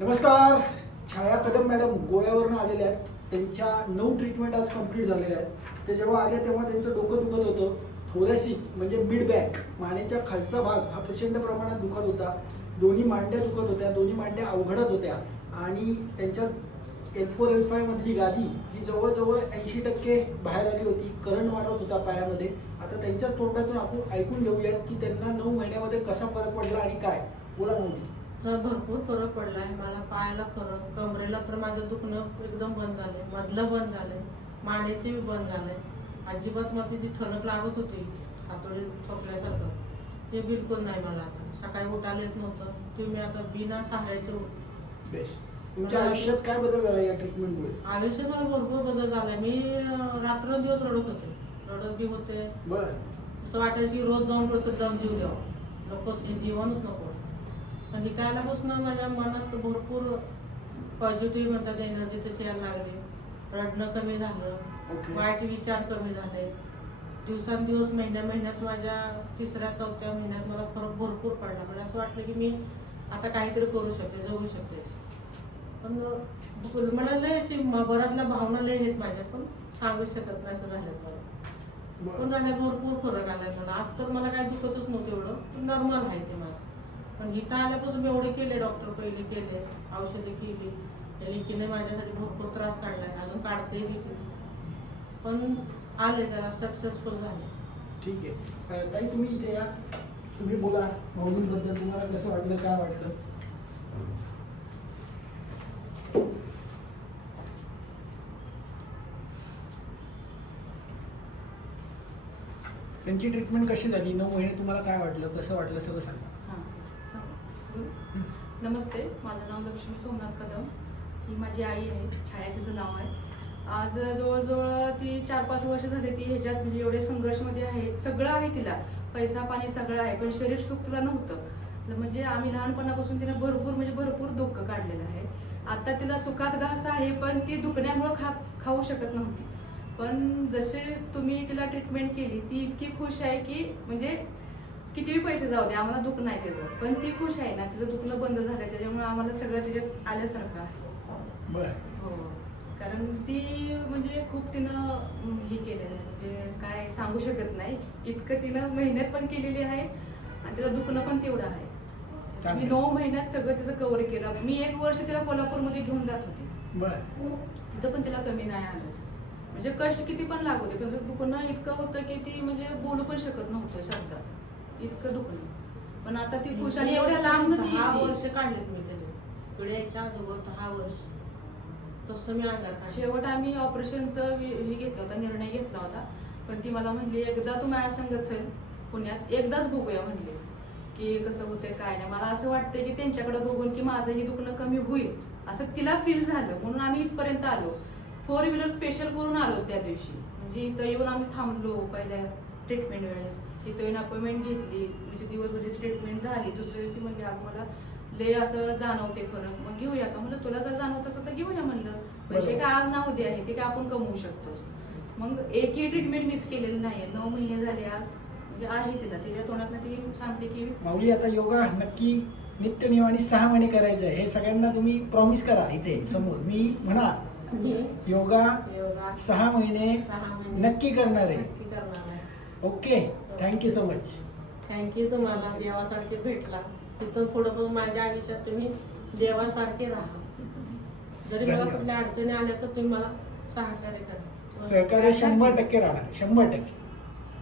नमस्कार. छाया कदम मॅडम गोव्यावरून आलेल्या आहेत. त्यांच्या 9 ट्रीटमेंट आज कंप्लीट झालेल्या आहेत. ते जेव्हा आले तेव्हा त्यांचं डोकं दुखत होतं. थोरॅसिक म्हणजे मिड बॅक, मानेच्या खालचा भाग हा प्रचंड प्रमाणात दुखत होता. दोन्ही मांड्या दुखत होत्या, दोन्ही मांड्या अवघडत होत्या आणि त्यांच्या L4 L5 मधली गादी ही जवळजवळ 80% बाहेर आली होती. करंट मारत होता पायामध्ये. आता त्यांच्याच तोंडातून आपण ऐकून घेऊयात की त्यांना 9 महिन्यामध्ये कसा फरक पडला आणि काय. बोला नव्हती. भरपूर फरक पडलाय मला. पायाला फरक, कमरेला तर माझं दुखणं एकदम बंद झालंय, मधलं बंद झालंय, मानेचे बी बंद झालंय. अजिबात मध्ये जी ठणक लागत होती हातोडी पकल्यासारखं ते बिलकुल नाही मला. आता सकाळी उठायला येत नव्हतं ते मी आता बिना सहाय्याचे उठते. बेस्ट. तुमच्या आयुष्यात काय बदल झाला या ट्रीटमेंटमुळे? आयुष्यात मला भरपूर बदल झालाय. मी रात्रंदिवस रडत होते, रडत बी होते. बरं. असं वाटायचं की रोज जाऊन जीव द्यावं, नकोच हे जीवनच नको. पण हिकायलापासून माझ्या मनात भरपूर पॉझिटिव्ह म्हणतात एनर्जी तशी यायला लागली. रडणं कमी झालं, वाईट विचार कमी झाले. दिवसांदिवस महिन्यात माझ्या 3-4 महिन्यात मला फरक भरपूर पडला. मला असं वाटलं की मी आता काहीतरी करू शकते, जगू शकते. पण मला लय अशी बऱ्यातल्या भावना लय आहेत माझ्या, पण सांगू शकत नाही असं झालं मला. पण झाल्या भरपूर फरक आलाय मला. आज तर मला काही दुखतच नव्हतं एवढं, नॉर्मल आहे ते माझं. पण इथं आल्यापासून एवढे केले, डॉक्टर पहिले केले, औषधे केली, लिकीने माझ्यासाठी भरपूर त्रास काढलाय, अजून काढते बी. पण आले त्याला सक्सेसफुल झाले. ठीक आहे. ताई तुम्ही इथे या, तुम्ही बोला माऊलींबद्दल. तुम्हाला कसं वाटलं, काय वाटलं? त्यांची ट्रीटमेंट कशी झाली? 9 महिने तुम्हाला काय वाटलं, कसं वाटलं, सगळं सांगा. नमस्ते, माझं नाव लक्ष्मी सोमनाथ कदम. ही माझी आई आहे, छाया तिचं नाव आहे. आज जवळजवळ ती 4-5 वर्ष झाली ती ह्याच्यात म्हणजे एवढे संघर्षमध्ये आहे. सगळं आहे तिला, पैसा पाणी सगळं आहे, पण शरीर सुख तिला नव्हतं. म्हणजे आम्ही लहानपणापासून तिने भरपूर दुःख काढलेलं आहे. आता तिला सुखात घास आहे, पण ती दुखण्यामुळं खाऊ शकत नव्हती. पण जसे तुम्ही तिला ट्रीटमेंट केली, ती इतकी खुश आहे की म्हणजे कितीही पैसे जाऊ दे, आम्हाला दुःख नाही त्याचं, पण ती खुश आहे ना. तिचं दुखणं बंद झालंय, त्याच्यामुळे आम्हाला सगळं तिच्यात आल्यासारखं आहे. बरं. हो, कारण ती म्हणजे खूप तिनं हे केलेलं आहे, म्हणजे काय सांगू शकत नाही. इतकं तिनं मेहनत पण केलेली आहे आणि तिला दुखणं पण तेवढं आहे. मी 9 महिन्यात सगळं तिचं कव्हर केलं. मी 1 वर्ष तिला कोल्हापूरमध्ये घेऊन जात होते. बरं. तिथं पण तिला कमी नाही आलं. म्हणजे कष्ट किती पण लागू दे, पण दुखणं इतकं होतं की ती म्हणजे बोलू पण शकत नव्हतं शब्दात, इतकं दुखणं. पण आता ती खुश आणि एवढ्या लांब 10 वर्ष काढलेत मी त्याचे, पिढ्याच्या अगोदर 10 वर्ष तसं मी आजार काढले. शेवट आम्ही ऑपरेशनचं हे घेतला होता, निर्णय घेतला होता. पण ती मला म्हणली, एकदा तू माझ्या संग चल पुण्यात, एकदाच बघूया म्हणले की कसं होतंय काय नाही. मला असं वाटतंय की त्यांच्याकडे बघून की माझं हे दुखणं कमी होईल असं तिला फील झालं, म्हणून आम्ही इथपर्यंत आलो. 4 व्हीलर स्पेशल करून आलो त्या दिवशी. म्हणजे इथं येऊन आम्ही थांबलो पहिल्या ट्रीटमेंट वेळेस. इथं येऊन अपॉइंटमेंट घेतली, म्हणजे दिवसभराची ट्रीटमेंट झाली. दुसऱ्या दिवशी म्हणली, अगं मला लय असं जाणवते फरक, मग घेऊया का म्हणलं. तुला जर जाणवत असं तर घेऊया म्हणलं. पैसे काय आज ना उद्या आहे, ते काय आपण कमवू शकतो. मग एकही ट्रीटमेंट मिस केलेलं नाहीये. 9 महिने झाले आज, म्हणजे आहे तिला, तिच्या तोंडात ती सांगते की माऊली आता योगा नक्की नित्य नियमाने 6 महिने करायचं आहे. हे सगळ्यांना तुम्ही प्रॉमिस करा. इथे समोर मी म्हणा, योगा 6 महिने नक्की करणार आहे. Okay, thank you so much. Thank you. तुम्हाला देवासारखे भेटला. तिथून पुढं पण माझ्या आयुष्यात तुम्ही देवासारखे राहा. जरी मला कुठल्या अडचणी आल्या तर तुम्ही मला सहकार्य करा. सहकार्य 100% राहणार, 100%.